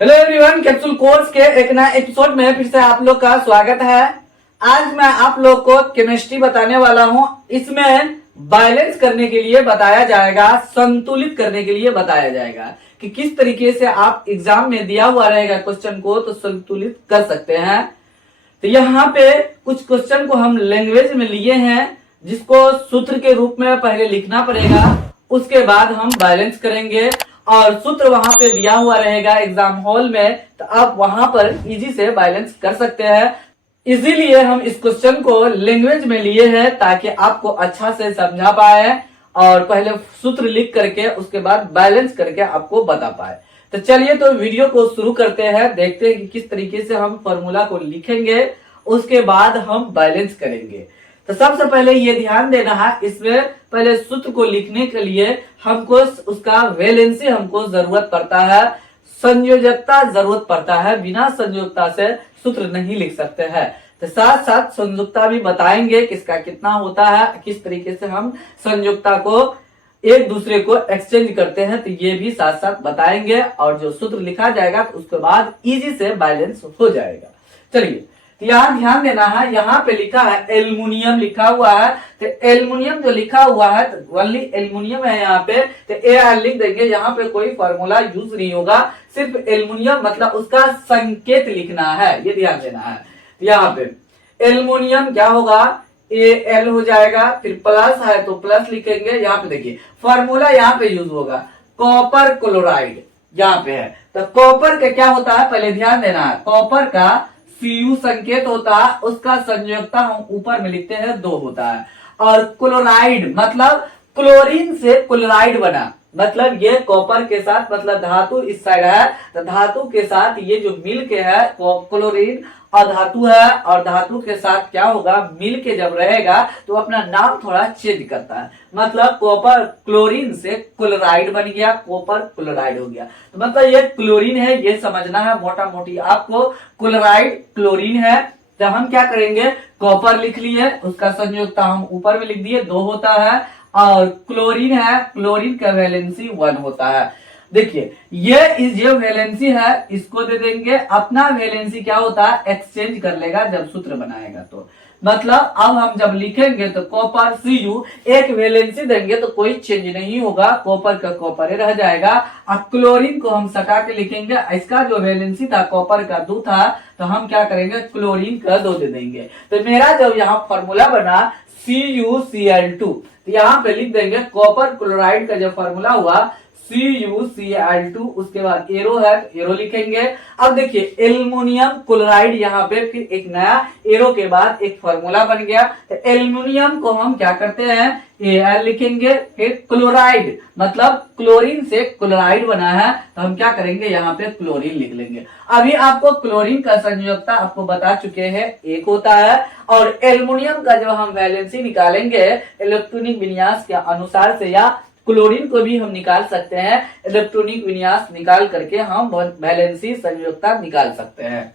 Hello everyone, capsule course के एक नए एपिसोड में फिर से आप लोग का स्वागत है। आज मैं आप लोग को केमिस्ट्री बताने वाला हूं। इसमें बैलेंस करने के लिए बताया जाएगा, संतुलित करने के लिए बताया जाएगा कि किस तरीके से आप एग्जाम में दिया हुआ रहेगा क्वेश्चन को तो संतुलित कर सकते हैं। तो यहाँ पे कुछ क्वेश्चन को हम लैंग्वेज में लिए हैं, जिसको सूत्र के रूप में पहले लिखना पड़ेगा, उसके बाद हम बैलेंस करेंगे और सूत्र वहां पे दिया हुआ रहेगा एग्जाम हॉल में, तो आप वहां पर इजी से बैलेंस कर सकते हैं। इसीलिए हम इस क्वेश्चन को लैंग्वेज में लिए हैं ताकि आपको अच्छा से समझा पाए और पहले सूत्र लिख करके उसके बाद बैलेंस करके आपको बता पाए। तो चलिए तो वीडियो को शुरू करते हैं, देखते हैं कि किस तरीके से हम फॉर्मूला को लिखेंगे, उसके बाद हम बैलेंस करेंगे। तो सबसे पहले ये ध्यान देना है, इसमें पहले सूत्र को लिखने के लिए हमको उसका वैलेंसी हमको जरूरत पड़ता है, संयोजकता जरूरत पड़ता है। बिना संयोजकता से सूत्र नहीं लिख सकते हैं। तो साथ साथ संयोजकता भी बताएंगे किसका कितना होता है, किस तरीके से हम संयोजकता को एक दूसरे को एक्सचेंज करते हैं, तो ये भी साथ साथ बताएंगे। और जो सूत्र लिखा जाएगा तो उसके बाद इजी से बैलेंस हो जाएगा। चलिए, यहाँ ध्यान देना है, यहाँ पे लिखा है एल्युमिनियम लिखा हुआ है। तो एल्युमिनियम जो लिखा हुआ है तो ओनली एल्युमिनियम है यहाँ पे, तो ए लिख देंगे। यहाँ पे कोई फॉर्मूला यूज नहीं होगा, सिर्फ एल्युमिनियम मतलब उसका संकेत लिखना है, ये ध्यान देना है। यहाँ पे एल्युमिनियम क्या होगा, Al हो जाएगा, फिर प्लस है तो प्लस लिखेंगे। यहाँ पे देखिए फॉर्मूला यहाँ पे यूज होगा, कॉपर क्लोराइड यहाँ पे है। तो कॉपर का क्या होता है पहले ध्यान देना है, कॉपर का Cu संकेत होता है, उसका संयोजकता हम ऊपर में लिखते हैं 2 होता है। और क्लोराइड मतलब क्लोरीन से क्लोराइड बना, मतलब ये कॉपर के साथ मतलब धातु इस साइड है, तो धातु के साथ ये जो मिल के है क्लोरीन और धातु है, और धातु के साथ क्या होगा मिल के जब रहेगा तो अपना नाम थोड़ा चेंज करता है, मतलब कॉपर क्लोरीन से क्लोराइड बन गया, कॉपर क्लोराइड हो गया। तो मतलब ये क्लोरीन है, ये समझना है मोटा मोटी आपको, क्लोराइड क्लोरीन है। तो हम क्या करेंगे, कॉपर लिख लिए, उसका संयोजकता हम ऊपर में लिख दिए 2 होता है, और क्लोरीन है, क्लोरीन का वैलेंसी 1 होता है। देखिए ये जो वैलेंसी है इसको दे देंगे, अपना वैलेंसी क्या होता है एक्सचेंज कर लेगा जब सूत्र बनाएगा। तो मतलब अब हम जब लिखेंगे तो कॉपर Cu एक वैलेंसी देंगे तो कोई चेंज नहीं होगा, कॉपर का कॉपर रह जाएगा। और क्लोरीन को हम सटा के लिखेंगे, इसका जो वैलेंसी था कॉपर का 2 था, तो हम क्या करेंगे क्लोरीन का 2 दे देंगे। तो मेरा जब यहाँ फॉर्मूला बना CuCl2, तो यहाँ पे लिख देंगे कॉपर क्लोराइड का जो फॉर्मूला हुआ CuCl2, उसके बाद एरो है तो एरो लिखेंगे। अब देखिए एल्युमिनियम क्लोराइड, यहाँ पे फिर एक नया एरो के बाद एक फॉर्मूला बन गया। तो एल्युमिनियम को हम क्या करते हैं Al लिखेंगे, फिर क्लोराइड मतलब क्लोरीन से क्लोराइड बना है, तो हम क्या करेंगे यहाँ पे क्लोरीन लिख लेंगे। अभी आपको क्लोरीन का संयोजकता आपको बता चुके हैं 1 होता है, और एल्युमिनियम का जो हम वैलेंसी निकालेंगे इलेक्ट्रॉनिक विन्यास के अनुसार से, या क्लोरीन को भी हम निकाल सकते हैं, इलेक्ट्रॉनिक विन्यास निकाल करके हम वैलेंसी संयोजकता निकाल सकते हैं।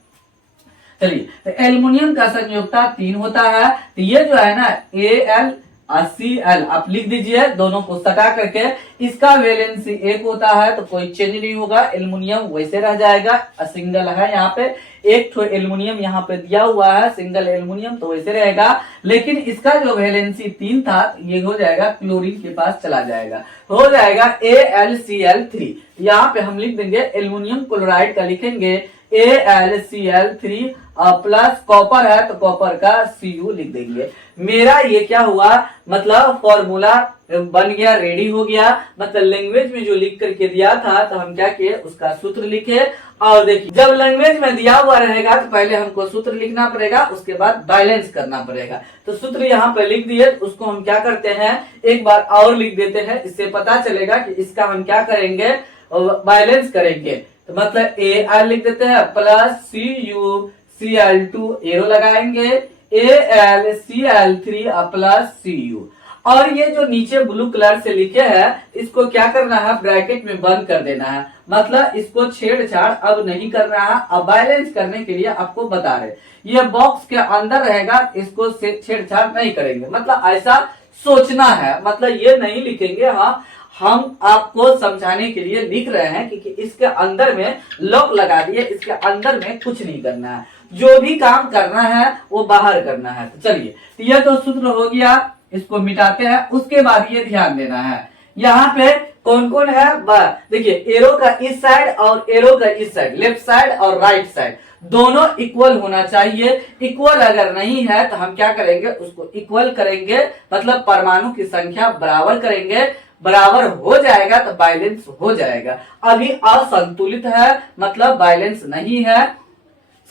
चलिए, तो एल्युमिनियम का संयोजकता 3 होता है, तो ये जो है ना Al और Cl आप लिख दीजिए, दोनों को सटा करके। इसका वैलेंसी 1 होता है तो कोई चेंज नहीं होगा, एल्युमिनियम वैसे रह जाएगा, सिंगल है यहाँ पे, एक तो एल्युमिनियम यहाँ पे दिया हुआ है सिंगल एल्युमिनियम, तो वैसे रहेगा। लेकिन इसका जो वैलेंसी 3 था ये हो जाएगा क्लोरीन के पास चला जाएगा, हो जाएगा AlCl3। यहाँ पे हम लिख देंगे एल्युमिनियम क्लोराइड का लिखेंगे AlCl3 प्लस कॉपर है तो कॉपर का Cu लिख देंगे। मेरा ये क्या हुआ, मतलब फॉर्मूला बन गया, रेडी हो गया। मतलब लैंग्वेज में जो लिख करके दिया था तो हम क्या किए उसका सूत्र लिखे। और देखिए जब लैंग्वेज में दिया हुआ रहेगा तो पहले हमको सूत्र लिखना पड़ेगा, उसके बाद बैलेंस करना पड़ेगा। तो सूत्र यहाँ पे लिख दिए, उसको हम क्या करते हैं एक बार और लिख देते हैं, इससे पता चलेगा कि इसका हम क्या करेंगे बैलेंस करेंगे। तो मतलब Al लिख देते हैं प्लस CuCl2 एरो लगाएंगे, AlCl3 प्लस Cu। और ये जो नीचे ब्लू कलर से लिखे हैं इसको क्या करना है ब्रैकेट में बंद कर देना है, मतलब इसको छेड़छाड़ अब नहीं करना है। अब बैलेंस करने के लिए आपको बता रहे, ये बॉक्स के अंदर रहेगा, इसको छेड़छाड़ नहीं करेंगे, मतलब ऐसा सोचना है, मतलब ये नहीं लिखेंगे हाँ हम आपको समझाने के लिए लिख रहे हैं कि इसके अंदर में लॉक लगा दिए, इसके अंदर में कुछ नहीं करना है, जो भी काम करना है वो बाहर करना है। तो चलिए, तो यह तो सूत्र हो गया, इसको मिटाते हैं। उसके बाद ये ध्यान देना है यहाँ पे कौन कौन है। देखिए, एरो का इस साइड और एरो का इस साइड, लेफ्ट साइड और राइट साइड दोनों इक्वल होना चाहिए। इक्वल अगर नहीं है तो हम क्या करेंगे, उसको इक्वल करेंगे, मतलब परमाणु की संख्या बराबर करेंगे। बराबर हो जाएगा तो बैलेंस हो जाएगा। अभी असंतुलित है, मतलब बैलेंस नहीं है,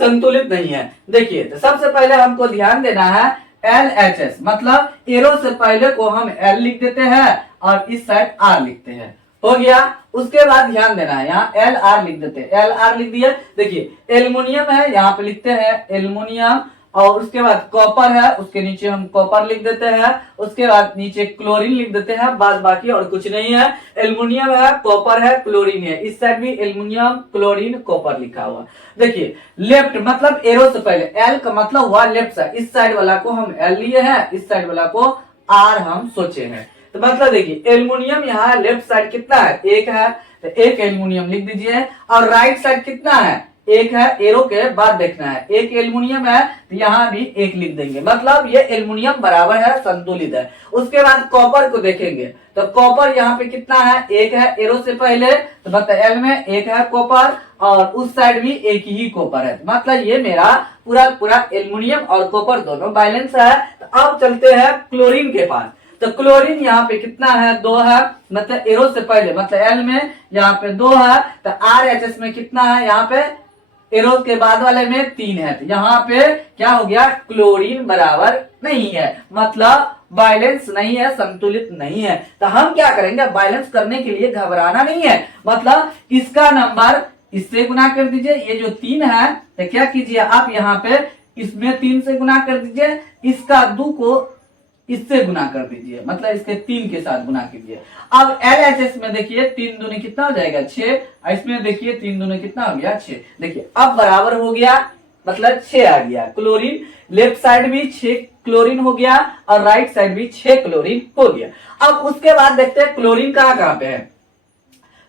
संतुलित नहीं है। देखिए, तो सबसे पहले हमको ध्यान देना है LHS, मतलब एरो से पहले को हम L लिख देते हैं और इस साइड R लिखते हैं, हो गया। उसके बाद ध्यान देना है, यहाँ LR लिख देते हैं, LR लिख दिए। देखिए, एल्युमिनियम है, यहाँ पे लिखते हैं एल्युमिनियम, और उसके बाद कॉपर है, उसके नीचे हम कॉपर लिख देते हैं। उसके बाद नीचे क्लोरीन लिख देते हैं, बाद बाकी और कुछ नहीं है। एल्युमिनियम है, कॉपर है, क्लोरीन है, इस साइड भी एल्युमिनियम, क्लोरीन, कॉपर लिखा हुआ। देखिए, लेफ्ट मतलब एरो से पहले L का मतलब हुआ लेफ्ट साइड, इस साइड वाला को हम L लिए हैं, इस साइड वाला को R हम सोचे हैं। तो मतलब देखिए, एल्युमिनियम यहाँ लेफ्ट साइड कितना है, एक है, तो एक एल्युमिनियम लिख दीजिए। और राइट साइड कितना है, एक है, एरो के बाद देखना है, एक एल्युमिनियम है, तो यहाँ भी एक लिख देंगे, मतलब ये एल्युमिनियम बराबर है, संतुलित है। उसके बाद कॉपर को देखेंगे, तो कॉपर यहाँ पे कितना है, एक है, एरो से पहले, तो मतलब L में एक है कॉपर, और उस साइड भी एक ही कॉपर है, मतलब ये मेरा पूरा पूरा एल्युमिनियम और कॉपर दोनों बैलेंस है। तो अब चलते हैं क्लोरीन के पास। तो क्लोरीन यहाँ पे कितना है, 2 है, मतलब एरो से पहले, मतलब L में यहाँ पे 2 है। तो RHS में कितना है, यहाँ पे एरो के बाद वाले में 3 है। तो यहाँ पे क्या हो गया, क्लोरीन बराबर नहीं है, मतलब बैलेंस नहीं है, संतुलित नहीं है। तो हम क्या करेंगे, बैलेंस करने के लिए घबराना नहीं है, मतलब इसका नंबर इससे गुना कर दीजिए। ये जो 3 है, तो क्या कीजिए आप यहाँ पे इसमें 3 से गुना कर दीजिए, इसका 2 को इससे गुना कर दीजिए, मतलब इसके 3 के साथ गुना कीजिए। अब LHS में देखिए 3 दूनी कितना हो जाएगा, 6, इसमें देखिए 3 दूनी कितना हो गया, 6। देखिए अब बराबर हो गया, मतलब 6 आ गया। क्लोरीन लेफ्ट साइड भी 6 क्लोरीन हो गया और राइट साइड भी 6 क्लोरीन हो गया। अब उसके बाद देखते हैं क्लोरीन कहाँ पे है।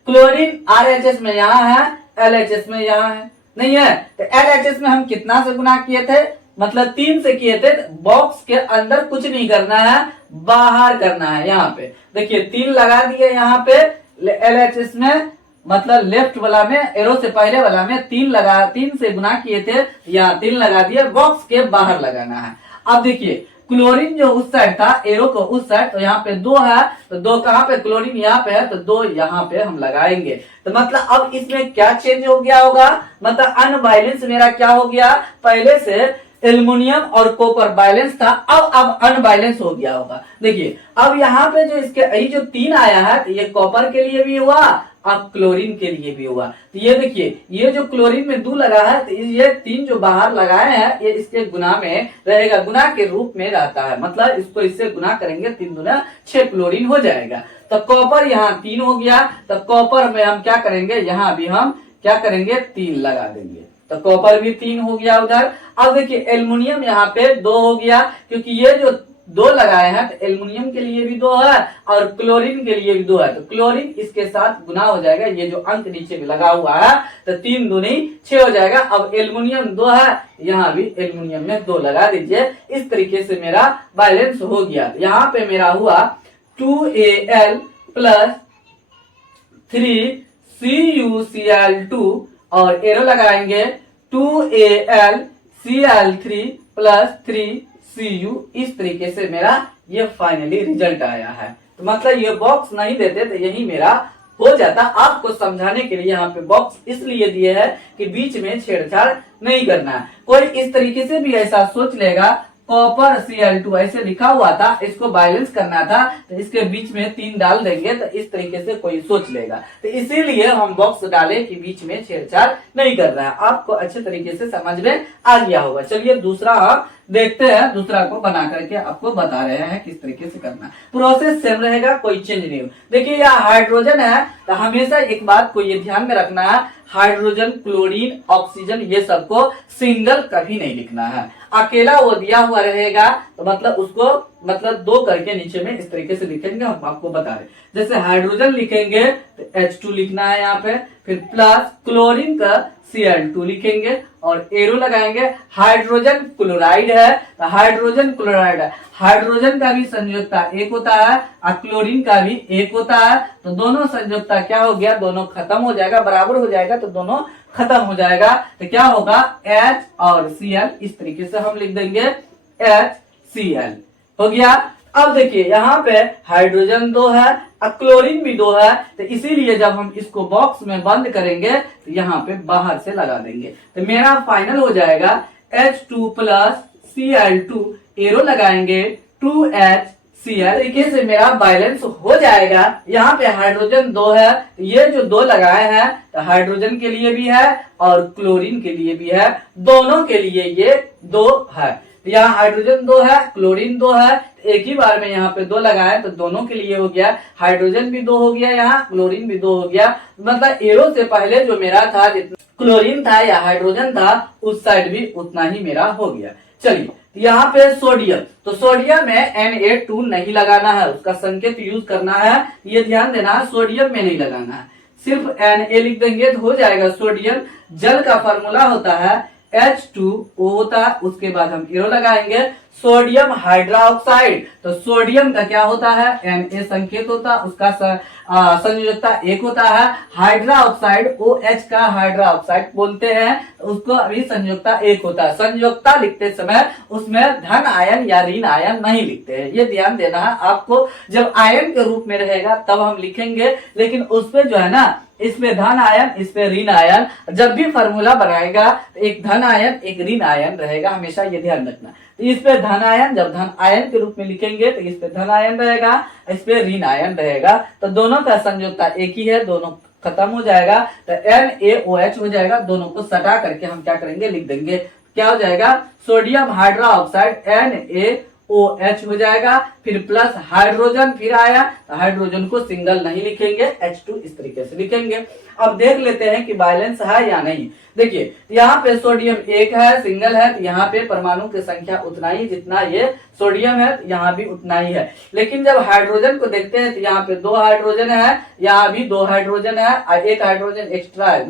क्लोरीन RHS में यहाँ है, LHS में यहाँ है, नहीं है। तो LHS में हम कितना से गुना किए थे, मतलब 3 से किए थे। बॉक्स के अंदर कुछ नहीं करना है, बाहर करना है। यहाँ पे देखिए 3 लगा दिए, यहाँ पे LHS में, मतलब लेफ्ट वाला में, एरो से पहले वाला में 3 से गुना किए थे, यहाँ 3 लगा दिए, बॉक्स के बाहर लगाना है। अब देखिए, क्लोरीन जो उस साइड था, एरो को उस साइड, तो यहाँ पे 2 है, तो 2 कहाँ पे, क्लोरीन यहाँ पे है, तो 2 यहाँ पे हम लगाएंगे। तो मतलब अब इसमें क्या चेंज हो गया होगा, मतलब अनबैलेंस मेरा क्या हो गया, पहले से एल्युमिनियम और कॉपर बैलेंस था, अब अनबैलेंस हो गया होगा। देखिए, अब यहाँ पे जो इसके यही जो 3 आया है, तो ये कॉपर के लिए भी हुआ, अब क्लोरीन के लिए भी हुआ। तो ये देखिए, ये जो क्लोरीन में 2 लगा है, तो ये 3 जो बाहर लगाए हैं, ये इसके गुना में रहेगा, गुना के रूप में रहता है, मतलब इसको इससे गुना करेंगे, 3 दूना 6 क्लोरीन हो जाएगा। तो कॉपर यहाँ 3 हो गया, तो कॉपर में हम क्या करेंगे, यहाँ भी हम क्या करेंगे, 3 लगा देंगे, तो कॉपर भी 3 हो गया उधर। अब देखिए, एल्युमिनियम यहाँ पे 2 हो गया, क्योंकि ये जो 2 लगाए हैं, तो एल्युमिनियम के लिए भी 2 है और क्लोरीन के लिए भी 2 है, तो क्लोरीन इसके साथ गुना हो जाएगा। ये जो अंक नीचे भी लगा हुआ है, तो 3 दूनी 6 हो जाएगा। अब एल्युमिनियम 2 है, यहाँ भी एल्युमिनियम में 2 लगा दीजिए। इस तरीके से मेरा बैलेंस हो गया। यहाँ पे मेरा हुआ 2Al प्लस 3CuCl2 और एरो लगाएंगे 2AlCl3 प्लस 3Cu। इस तरीके से मेरा ये फाइनली रिजल्ट आया है। तो मतलब ये बॉक्स नहीं देते तो यही मेरा हो जाता। आपको समझाने के लिए यहाँ पे बॉक्स इसलिए दिए है कि बीच में छेड़छाड़ नहीं करना है। कोई इस तरीके से भी ऐसा सोच लेगा, कॉपर Cl2 ऐसे लिखा हुआ था, इसको बैलेंस करना था, तो इसके बीच में 3 डाल देंगे, तो इस तरीके से कोई सोच लेगा। तो इसीलिए हम बॉक्स डाले कि बीच में छेड़छाड़ नहीं कर रहा है। आपको अच्छे तरीके से समझ में आ गया होगा। चलिए दूसरा हम देखते हैं, दूसरा को बना करके आपको बता रहे हैं किस तरीके से करना है। प्रोसेस सेम रहेगा, कोई चेंज नहीं हो। देखिए यह हाइड्रोजन है तो हमेशा एक बात को ये ध्यान में रखना है, हाइड्रोजन, क्लोरीन, ऑक्सीजन ये सबको सिंगल कभी नहीं लिखना है। अकेला वो दिया हुआ रहेगा तो मतलब उसको मतलब दो करके नीचे में इस तरीके से लिखेंगे, हम आपको बता रहे। जैसे हाइड्रोजन लिखेंगे तो H2 लिखना है यहाँ पे, फिर प्लस क्लोरीन का Cl2 लिखेंगे और एरो लगाएंगे। हाइड्रोजन क्लोराइड है तो हाइड्रोजन क्लोराइड है, हाइड्रोजन का भी संयोजकता एक होता है और क्लोरीन का भी एक होता है, तो दोनों संयोजकता क्या हो गया, दोनों खत्म हो जाएगा, बराबर हो जाएगा तो दोनों खत्म हो जाएगा। तो क्या होगा H और Cl, इस तरीके से हम लिख देंगे HCl हो गया। अब देखिए यहाँ पे हाइड्रोजन 2 है और क्लोरीन भी 2 है, तो इसीलिए जब हम इसको बॉक्स में बंद करेंगे तो यहाँ पे बाहर से लगा देंगे, तो मेरा फाइनल हो जाएगा H2 प्लस Cl2, एरो लगाएंगे 2HCl, तरीके से मेरा बैलेंस हो जाएगा। यहाँ पे हाइड्रोजन 2 है, ये जो 2 लगाए हैं तो हाइड्रोजन के लिए भी है और क्लोरीन के लिए भी है, दोनों के लिए ये 2 है। यहाँ हाइड्रोजन 2 है, क्लोरीन 2 है, एक ही बार में यहाँ पे 2 लगाए तो दोनों के लिए हो गया, हाइड्रोजन भी 2 हो गया, यहाँ क्लोरीन भी 2 हो गया। मतलब एरो से पहले जो मेरा था, जितना क्लोरीन था या हाइड्रोजन था, उस साइड भी उतना ही मेरा हो गया। चलिए यहाँ पे सोडियम, तो सोडियम में Na2 नहीं लगाना है, उसका संकेत यूज करना है, ये ध्यान देना है, सोडियम में नहीं लगाना है, सिर्फ Na लिख देंगे तो हो जाएगा। सोडियम जल का फॉर्मूला होता है H2O होता है, उसके बाद हम एरो लगाएंगे सोडियम हाइड्रोक्साइड, तो सोडियम का क्या होता है, Na संकेत होता है, उसका संयोजकता एक होता है। हाइड्रोक्साइड OH का हाइड्रोक्साइड बोलते हैं, तो उसको अभी संयोजकता एक होता है। संयोजकता लिखते समय उसमें धन आयन या ऋण आयन नहीं लिखते हैं, ये ध्यान देना है आपको। जब आयन के रूप में रहेगा तब हम लिखेंगे, लेकिन उसपे जो है ना, इसमें धन आयन, इसमें ऋण आयन, जब भी फॉर्मूला बनाएगा तो एक धन आयन एक ऋण आयन रहेगा, हमेशा ये ध्यान रखना। तो इस पे धन आयन, जब धन आयन के रूप में लिखेंगे तो इस पे धन आयन रहेगा, इस पे ऋण आयन रहेगा, तो दोनों का संयोजकता एक ही है, दोनों खत्म हो जाएगा तो NaOH हो जाएगा। दोनों को सटा करके हम क्या करेंगे, लिख देंगे, क्या हो जाएगा, सोडियम हाइड्रोक्साइड NaOH हो जाएगा, फिर प्लस हाइड्रोजन फिर आया तो हाइड्रोजन को सिंगल नहीं लिखेंगे, H2 इस तरीके से लिखेंगे। अब देख लेते हैं कि बैलेंस है या नहीं। देखिए यहाँ पे सोडियम एक है, सिंगल है, तो यहाँ पे परमाणु की संख्या उतना ही जितना ये सोडियम है, तो यहाँ भी उतना ही है। लेकिन जब हाइड्रोजन को देखते हैं तो यहाँ पे 2 हाइड्रोजन है, यहाँ भी 2 हाइड्रोजन है और एक हाइड्रोजन एक्स्ट्रा है,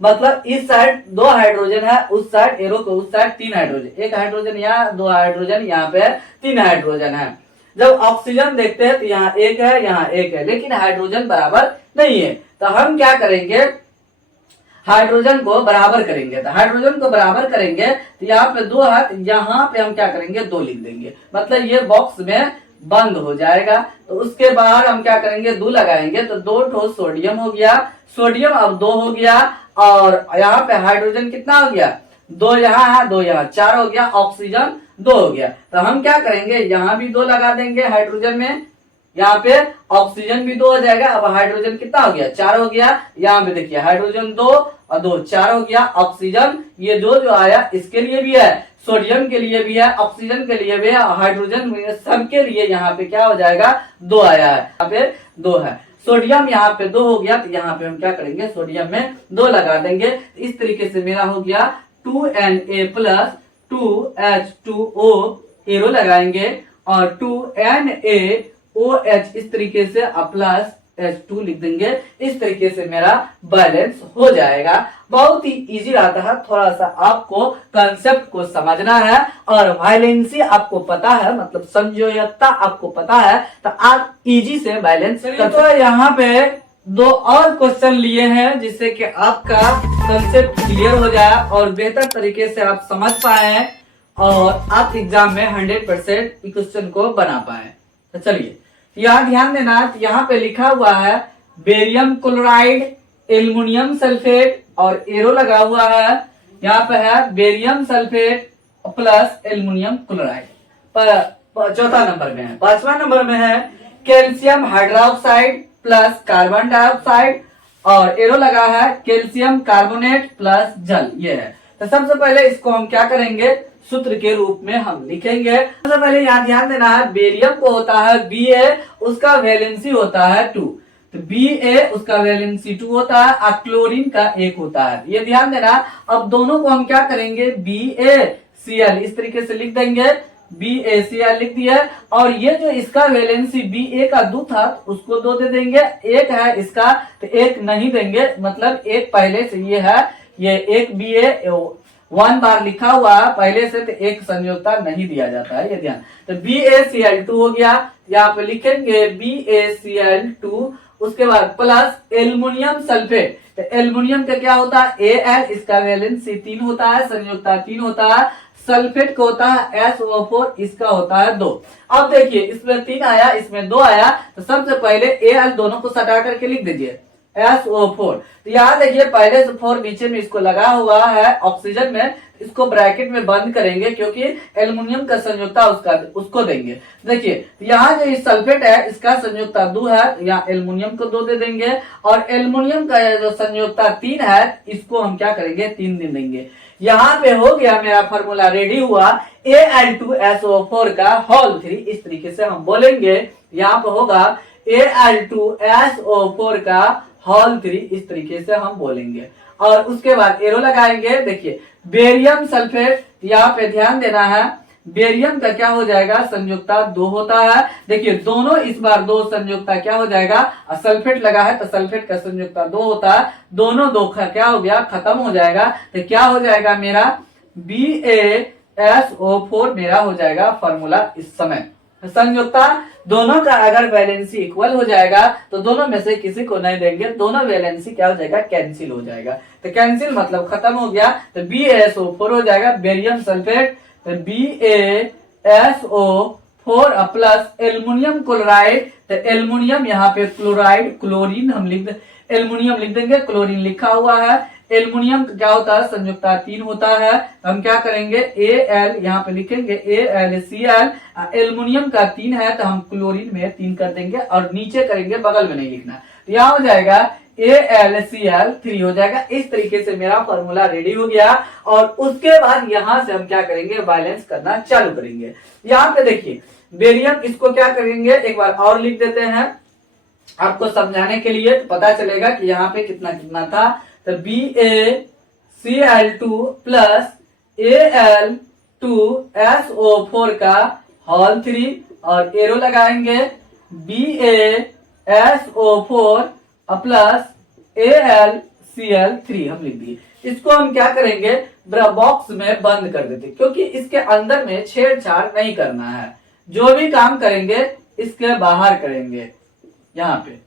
मतलब इस साइड 2 हाइड्रोजन है, उस साइड एरो को उस साइड 3 हाइड्रोजन, एक हाइड्रोजन यहाँ, 2 हाइड्रोजन यहाँ पे, 3 हाइड्रोजन है। जब ऑक्सीजन देखते हैं तो यहाँ एक है, यहाँ एक है, लेकिन हाइड्रोजन बराबर नहीं है, तो हम क्या करेंगे, हाइड्रोजन को बराबर करेंगे। तो हाइड्रोजन को बराबर करेंगे तो यहाँ पे 2 है, तो यहाँ पे हम क्या करेंगे, 2 लिख देंगे, मतलब ये बॉक्स में बंद हो जाएगा। तो उसके बाद हम क्या करेंगे, 2 लगाएंगे तो 2 ठो सोडियम हो गया, सोडियम अब 2 हो गया, और यहाँ पे हाइड्रोजन कितना हो गया, 2 यहाँ है, 2 यहाँ, 4 हो गया, ऑक्सीजन 2 हो गया। तो हम क्या करेंगे, यहाँ भी 2 लगा देंगे हाइड्रोजन में, यहाँ पे ऑक्सीजन भी 2 हो जाएगा। अब हाइड्रोजन कितना हो गया, 4 हो गया, यहाँ पे देखिए हाइड्रोजन 2 और 2 4 हो गया, ऑक्सीजन ये 2 जो आया इसके लिए भी है, सोडियम के लिए भी है, ऑक्सीजन के लिए भी है, ऑक्सीजन सबके लिए यहाँ पे क्या हो जाएगा, 2 आया है, यहाँ पे 2 है। सोडियम यहाँ पे 2 हो गया, तो यहाँ पे हम क्या करेंगे, सोडियम में 2 लगा देंगे। इस तरीके से मेरा हो गया 2Na प्लस 2H2O, एरो लगाएंगे और 2NaOH इस तरीके से प्लस H2 लिख देंगे। इस तरीके से मेरा बैलेंस हो जाएगा। बहुत ही इजी रहता है, थोड़ा सा आपको कंसेप्ट को समझना है और वायलेंसी आपको पता है, मतलब संयोजकता आपको पता है, तो आप इजी से बैलेंस कर। तो यहाँ पे 2 और क्वेश्चन लिए हैं जिससे कि आपका कंसेप्ट क्लियर हो जाए और बेहतर तरीके से आप समझ पाए और आप एग्जाम में 100% क्वेश्चन को बना पाए। तो चलिए यहाँ ध्यान देना, यहाँ पे लिखा हुआ है बेरियम क्लोराइड, एल्युमिनियम सल्फेट और एरो लगा हुआ है। यहाँ पे है barium sulphate plus aluminium chloride, पर चौथा नंबर में है। 5वां नंबर में है calcium hydroxide plus carbon dioxide और एरो लगा है कैल्शियम कार्बोनेट प्लस जल, ये है। तो सबसे पहले इसको हम क्या करेंगे, सूत्र के रूप में हम लिखेंगे। सबसे पहले यहाँ ध्यान देना है, बेरियम को होता है Ba, उसका वैलेंसी होता है 2, तो Ba उसका वैलेंसी 2 होता है और क्लोरीन का 1 होता है, ये ध्यान देना। अब दोनों को हम क्या करेंगे, BaCl इस तरीके से लिख देंगे, BaCl लिख दिया। और ये जो इसका वैलेंसी Ba का 2 था उसको 2 दे देंगे, 1 है इसका तो 1 नहीं देंगे, मतलब 1 पहले से ये है, ये एक Ba 1 बार लिखा हुआ है पहले से, तो एक संयोजकता नहीं दिया जाता है, ये ध्यान। तो BaCl2 हो गया, यहाँ पे लिखेंगे BaCl2, उसके बाद प्लस एल्युमिनियम सल्फेट, तो एल्युमिनियम का क्या होता है Al, इसका वैलेंसी 3 होता है, संयोजकता 3 होता है। सल्फेट का होता है SO4, इसका होता है 2। अब देखिए इसमें 3 आया, इसमें 2 आया, तो सबसे पहले Al दोनों को सटा करके लिख दीजिए SO4। तो यहाँ देखिए पहले से 4 नीचे में इसको लगा हुआ है ऑक्सीजन में, इसको ब्रैकेट में बंद करेंगे क्योंकि एल्युमिनियम का संयोजकता उसको देंगे। देखिए यहाँ जो इस सल्फेट है इसका संयोजकता 2 है, तो यहाँ एल्युमिनियम को 2 दे देंगे, और एल्युमिनियम का जो संयोजकता 3 है इसको हम क्या करेंगे 3 दे देंगे। यहाँ पे हो गया मेरा फॉर्मूला रेडी हुआ, Al2SO4 का होल 3, इस तरीके से हम बोलेंगे। यहाँ पे होगा Al2SO4 का होल 3, इस तरीके से हम बोलेंगे। और उसके बाद एरो लगाएंगे, देखिए बेरियम सल्फेट, यहाँ पे ध्यान देना है, बेरियम का क्या हो जाएगा संयोजकता 2 होता है। देखिए दोनों इस बार 2 संयोजकता क्या हो जाएगा, सल्फेट लगा है तो सल्फेट का संयोजकता 2 होता है, दोनों 2 क्या हो गया खत्म हो जाएगा, तो क्या हो जाएगा मेरा BaSO4 मेरा हो जाएगा फॉर्मूला इस समय। संयोजकता दोनों का अगर वैलेंसी इक्वल हो जाएगा तो दोनों में से किसी को नहीं देंगे, दोनों वैलेंसी क्या हो जाएगा कैंसिल हो जाएगा, तो कैंसिल मतलब खत्म हो गया, तो BaSO4 हो जाएगा बेरियम सल्फेट, तो BaSO4 प्लस एल्युमिनियम क्लोराइड, तो एल्युमिनियम यहाँ पे क्लोराइड, क्लोरीन हम एल्युमिनियम लिख देंगे, क्लोरीन लिखा हुआ है। एल्युमिनियम क्या होता है संयोजकता 3 होता है, हम क्या करेंगे Al यहाँ पे लिखेंगे AlCl, एल्युमिनियम का 3 है तो हम क्लोरीन में 3 कर देंगे और नीचे करेंगे, बगल में नहीं लिखना, तो यहाँ हो जाएगा AlCl3 हो जाएगा। इस तरीके से मेरा फॉर्मूला रेडी हो गया, और उसके बाद यहां से हम क्या करेंगे बैलेंस करना चालू करेंगे। यहाँ पे देखिए बेरियम, इसको क्या करेंगे एक बार और लिख देते हैं आपको समझाने के लिए, तो पता चलेगा कि यहाँ पे कितना कितना था। तो BaCl2 प्लस Al2SO4 का होल 3, और एरो लगाएंगे BaSO4 प्लस AlCl3 हम लिख दिए। इसको हम क्या करेंगे बॉक्स में बंद कर देते, क्योंकि इसके अंदर में छेड़छाड़ नहीं करना है, जो भी काम करेंगे इसके बाहर करेंगे। यहाँ पे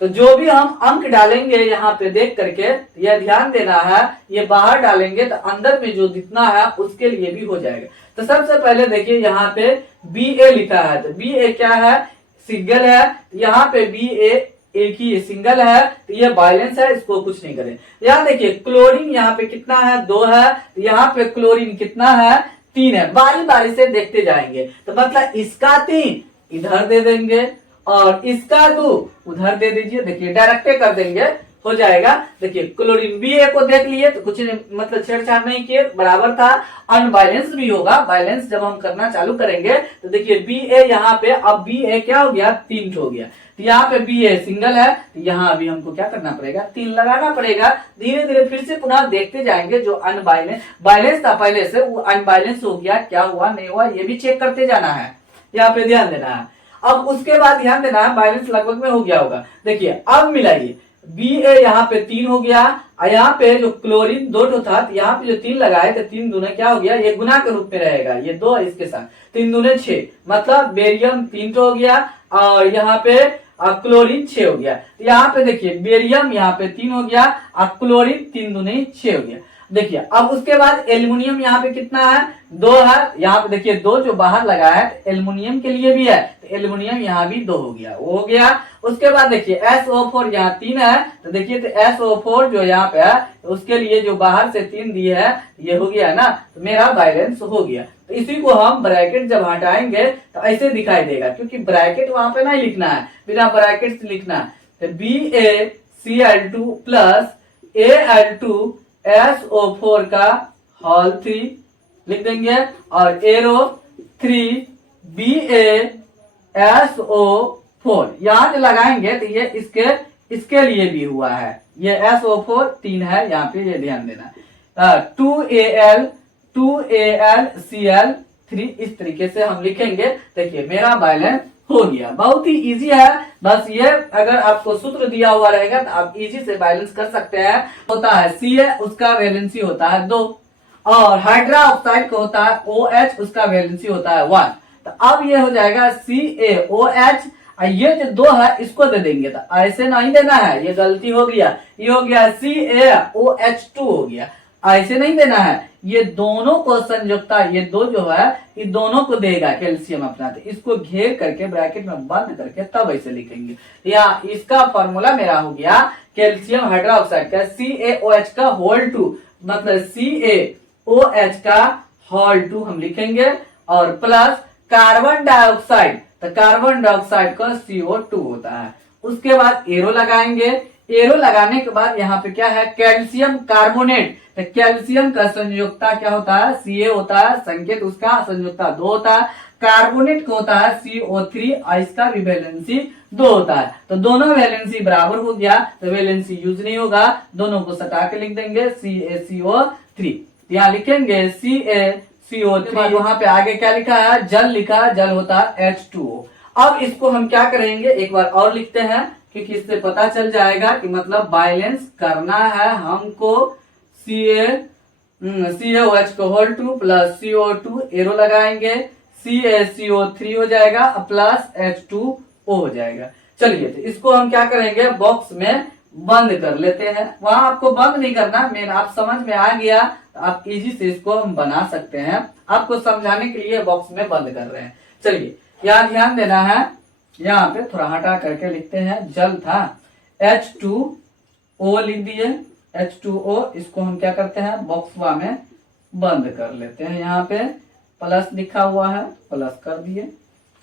तो जो भी हम अंक डालेंगे यहाँ पे देख करके यह ध्यान देना है, ये बाहर डालेंगे तो अंदर में जो जितना है उसके लिए भी हो जाएगा। तो सबसे पहले देखिए यहाँ पे Ba लिखा है, तो Ba क्या है सिंगल है, यहाँ पे Ba एक ही सिंगल है, तो ये बैलेंस है, इसको कुछ नहीं करें। यहाँ देखिए क्लोरीन यहाँ पे कितना है 2 है, तो यहाँ पे क्लोरीन कितना है 3 है, बारी बारी से देखते जाएंगे, तो मतलब इसका 3 इधर दे देंगे और इसका 2 उधर दे दीजिए, देखिए डायरेक्ट कर देंगे हो जाएगा। देखिए क्लोरीन Ba को देख लिए तो कुछ नहीं, मतलब छेड़छाड़ नहीं किए, बराबर था। अनबैलेंस भी होगा, बैलेंस जब हम करना चालू करेंगे तो देखिए Ba यहाँ पे अब Ba क्या हो गया 3 हो गया, तो यहाँ पे Ba सिंगल है, तो यहाँ अभी हमको क्या करना पड़ेगा 3 लगाना पड़ेगा। धीरे धीरे फिर से पुनः देखते जाएंगे, जो बैलेंस था पहले से वो अनबैलेंस हो गया, क्या हुआ नहीं हुआ ये भी चेक करते जाना है, यहाँ पे ध्यान देना है। अब उसके बाद ध्यान देना है बैलेंस लगभग में हो गया होगा। देखिए अब मिलाइए, Ba यहाँ पे 3 हो गया, और यहाँ पे जो क्लोरीन 2 था, तो यहाँ पे जो 3 लगाए तो 3 दूने क्या हो गया, ये गुना के रूप में रहेगा, ये 2 इसके साथ 3 दूने 6, मतलब बेरियम 3 हो गया, और यहाँ पे क्लोरीन 6 हो गया। यहाँ पे देखिए बेरियम यहाँ पे 3 हो गया और क्लोरीन 3 दूने 6 हो गया। देखिए अब उसके बाद एल्युमिनियम यहाँ पे कितना है 2 है, यहाँ पे देखिए 2 जो बाहर लगा है एल्युमिनियम के लिए भी है, तो एल्युमिनियम यहाँ भी 2 हो गया, वो हो गया। उसके बाद देखिए SO4 यहाँ 3 है, तो देखिए तो SO4 जो यहाँ पे है तो उसके लिए जो बाहर से 3 दिए है ये हो गया ना, तो मेरा बैलेंस हो गया। तो इसी को हम ब्रैकेट जब हटाएंगे तो ऐसे दिखाई देगा, क्योंकि ब्रैकेट वहां पे नहीं लिखना है, बिना ब्रैकेट से लिखना है। तो BaCl2 प्लस Al2SO4 का होल 3 लिख देंगे, और एरो 3BaSO4 यहां जो लगाएंगे तो ये इसके लिए भी हुआ है, ये SO4 3 है यहाँ पे, ये ध्यान देना। 2AlCl3 इस तरीके से हम लिखेंगे। देखिए मेरा बैलेंस हो गया, बहुत ही इजी है। बस ये अगर आपको सूत्र दिया हुआ रहेगा तो आप इजी से बैलेंस कर सकते हैं। होता है Ca, उसका वैलेंसी होता है 2, और हाइड्रा ऑक्साइड का होता है OH, उसका वैलेंसी होता है 1। तो अब ये हो जाएगा CaOH, ये जो 2 है इसको दे देंगे, तो ऐसे नहीं देना है, ये गलती हो गया, ये हो गया CaOH2 हो गया, ऐसे नहीं देना है। ये दोनों को संयुक्ता, ये 2 जो है ये दोनों को देगा कैल्शियम अपना, तो इसको घेर करके ब्रैकेट में बंद करके तब ऐसे लिखेंगे। या इसका फॉर्मूला मेरा हो गया कैल्शियम हाइड्रोक्साइड का CaOH का होल 2, मतलब CaOH का होल 2 हम लिखेंगे, और प्लस कार्बन डाइऑक्साइड, तो कार्बन डाइऑक्साइड का CO2 होता है। उसके बाद एरो लगाएंगे, एरो लगाने के बाद यहाँ पे क्या है, कैल्शियम कार्बोनेट, तो कैल्शियम का संयुक्ता क्या होता है, Ca होता है, संकेत उसका संयुक्ता 2 होता है। कार्बोनेट का होता है CO3, और इसका भी वैलेंसी 2 होता है। तो दोनों वैलेंसी बराबर हो गया, तो वैलेंसी यूज नहीं होगा, दोनों को सटा के लिख देंगे CaCO3। यहाँ लिखेंगे CaCO3, वहां पे आगे क्या लिखा है, जल लिखा है, जल होता है H2O। अब इसको हम क्या करेंगे, एक बार और लिखते हैं, क्योंकि इससे पता चल जाएगा कि मतलब बैलेंस करना है हमको। CaOH को होल 2 प्लस CO2, एरो लगाएंगे, CaCO3 हो जाएगा प्लस H2O हो जाएगा। चलिए तो इसको हम क्या करेंगे, बॉक्स में बंद कर लेते हैं। वहां आपको बंद नहीं करना, मेन आप समझ में आ गया, आप इजी से इसको हम बना सकते हैं। आपको समझाने के लिए बॉक्स में बंद कर रहे हैं। चलिए यहाँ ध्यान देना है, यहाँ पे थोड़ा हटा करके लिखते हैं, जल था H2O लिख दिए, H2O, इसको हम क्या करते हैं, बॉक्स में बंद कर लेते हैं। यहाँ पे प्लस लिखा हुआ है, प्लस कर दिए।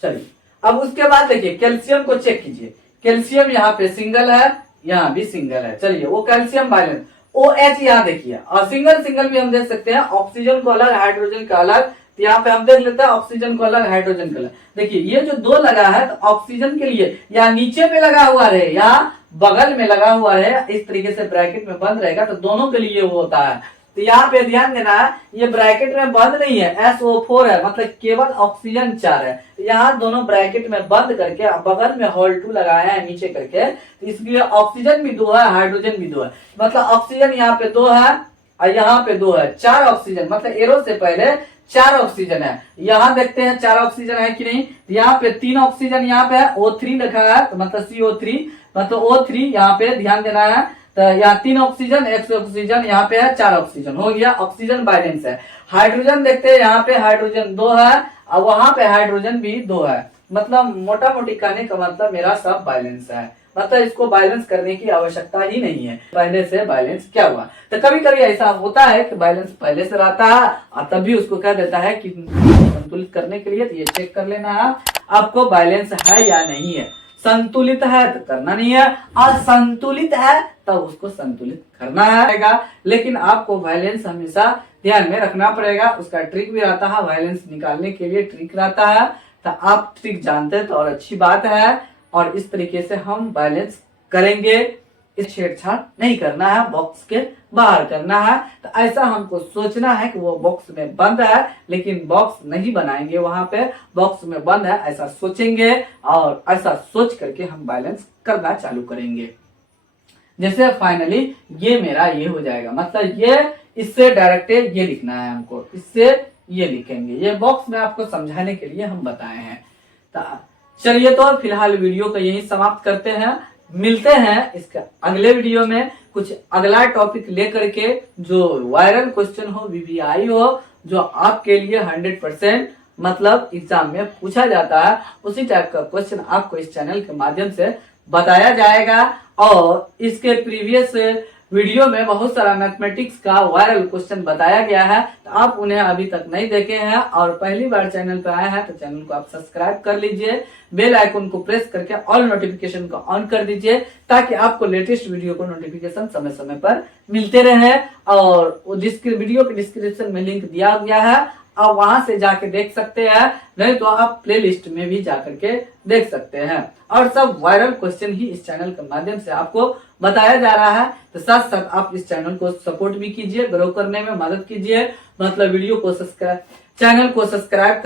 चलिए अब उसके बाद देखिए कैल्शियम को चेक कीजिए, कैल्शियम यहाँ पे सिंगल है, यहाँ भी सिंगल है। चलिए वो कैल्शियम बैलेंस OH यहाँ देखिए, और सिंगल सिंगल भी हम देख सकते हैं, ऑक्सीजन को अलग हाइड्रोजन का अलग, तो यहाँ पे हम देख लेते हैं ऑक्सीजन को अलग हाइड्रोजन का अलग। देखिए ये जो 2 लगा है, तो ऑक्सीजन के लिए या नीचे पे लगा हुआ रहे या बगल में लगा हुआ रहे, इस तरीके से ब्रैकेट में बंद रहेगा, तो दोनों के लिए वो होता है। तो यहाँ पे ध्यान देना है, ये ब्रैकेट में बंद नहीं है, SO4 है, मतलब केवल ऑक्सीजन 4 है। यहाँ दोनों ब्रैकेट में बंद करके बगल में होल 2 लगाया है नीचे करके, तो इसलिए ऑक्सीजन भी 2 है, हाइड्रोजन भी 2 है, मतलब ऑक्सीजन यहाँ पे 2 है और यहाँ पे 2 है, 4 ऑक्सीजन, मतलब एरो से पहले 4 ऑक्सीजन है। यहाँ देखते हैं 4 ऑक्सीजन है कि नहीं, यहाँ पे 3 ऑक्सीजन यहाँ पे है, O3 लिखा है, तो मतलब CO3, मतलब O3 यहाँ पे ध्यान देना है। तो यहाँ 3 ऑक्सीजन, 1 ऑक्सीजन यहाँ पे है, 4 ऑक्सीजन हो गया, ऑक्सीजन बैलेंस है। हाइड्रोजन देखते हैं, यहाँ पे हाइड्रोजन 2 है और वहां पे हाइड्रोजन भी 2 है, मतलब मोटा मोटी कहने का मतलब मेरा सब बैलेंस है, मतलब इसको बैलेंस करने की आवश्यकता ही नहीं है। पहले से बैलेंस क्या हुआ, तो कभी कभी ऐसा होता है कि बैलेंस पहले से रहता है और तब भी उसको कह देता है कि संतुलित करने के लिए, तो ये चेक कर लेना है आपको बैलेंस है या नहीं है। संतुलित है तो करना नहीं है, असंतुलित है तब उसको संतुलित करना है। लेकिन आपको बैलेंस हमेशा ध्यान में रखना पड़ेगा, उसका ट्रिक भी रहता है, बैलेंस निकालने के लिए ट्रिक रहता है, तो आप ट्रिक जानते हैं तो और अच्छी बात है। और इस तरीके से हम बैलेंस करेंगे, इस छेड़छाड़ नहीं करना है, बॉक्स के बाहर करना है। तो ऐसा हमको सोचना है कि वो बॉक्स में बंद है, लेकिन बॉक्स नहीं बनाएंगे, वहां पे बॉक्स में बंद है ऐसा सोचेंगे और ऐसा सोच करके हम बैलेंस करना चालू करेंगे। जैसे फाइनली ये मेरा ये हो जाएगा, मतलब ये इससे डायरेक्ट ये लिखना है हमको, इससे ये लिखेंगे। ये बॉक्स में आपको समझाने के लिए हम बताए हैं। चलिए तो फिलहाल वीडियो को यही समाप्त करते हैं, मिलते हैं इसका अगले वीडियो में कुछ अगला टॉपिक लेकर के, जो वायरल क्वेश्चन हो, VVI हो, जो आपके लिए 100% मतलब एग्जाम में पूछा जाता है, उसी टाइप का क्वेश्चन आपको इस चैनल के माध्यम से बताया जाएगा। और इसके प्रीवियस वीडियो में बहुत सारा मैथमेटिक्स का वायरल क्वेश्चन बताया गया है, तो आप उन्हें अभी तक नहीं देखे हैं और पहली बार चैनल पर आए हैं तो चैनल को आप सब्सक्राइब कर लीजिए, बेल आइकन को प्रेस करके ऑल नोटिफिकेशन को ऑन कर दीजिए ताकि आपको लेटेस्ट वीडियो को नोटिफिकेशन समय समय पर मिलते रहे। और वीडियो के डिस्क्रिप्शन में लिंक दिया गया है, आप वहां से जाके देख सकते हैं, नहीं तो आप प्लेलिस्ट में भी जाकर के देख सकते हैं। और सब वायरल क्वेश्चन ही इस चैनल के माध्यम से आपको बताया जा रहा है, तो साथ साथ आप इस चैनल को सपोर्ट भी कीजिए, ग्रो करने में मदद कीजिए। मतलब वीडियो को चैनल को सब्सक्राइब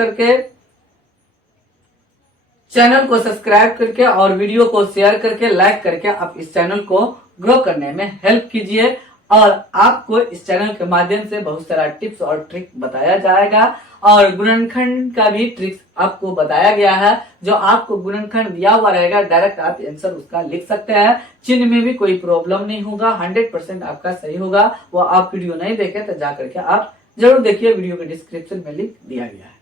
करके और वीडियो को शेयर करके लाइक करके आप इस चैनल को ग्रो करने में हेल्प कीजिए। और आपको इस चैनल के माध्यम से बहुत सारा टिप्स और ट्रिक बताया जाएगा और गुणनखंड का भी ट्रिक्स आपको बताया गया है। जो आपको गुणनखंड दिया हुआ रहेगा डायरेक्ट आप आंसर उसका लिख सकते हैं, चिन्ह में भी कोई प्रॉब्लम नहीं होगा, 100% आपका सही होगा। वो आप वीडियो नहीं देखे तो जाकर के आप जरूर देखिए, वीडियो के डिस्क्रिप्शन में लिंक दिया गया है।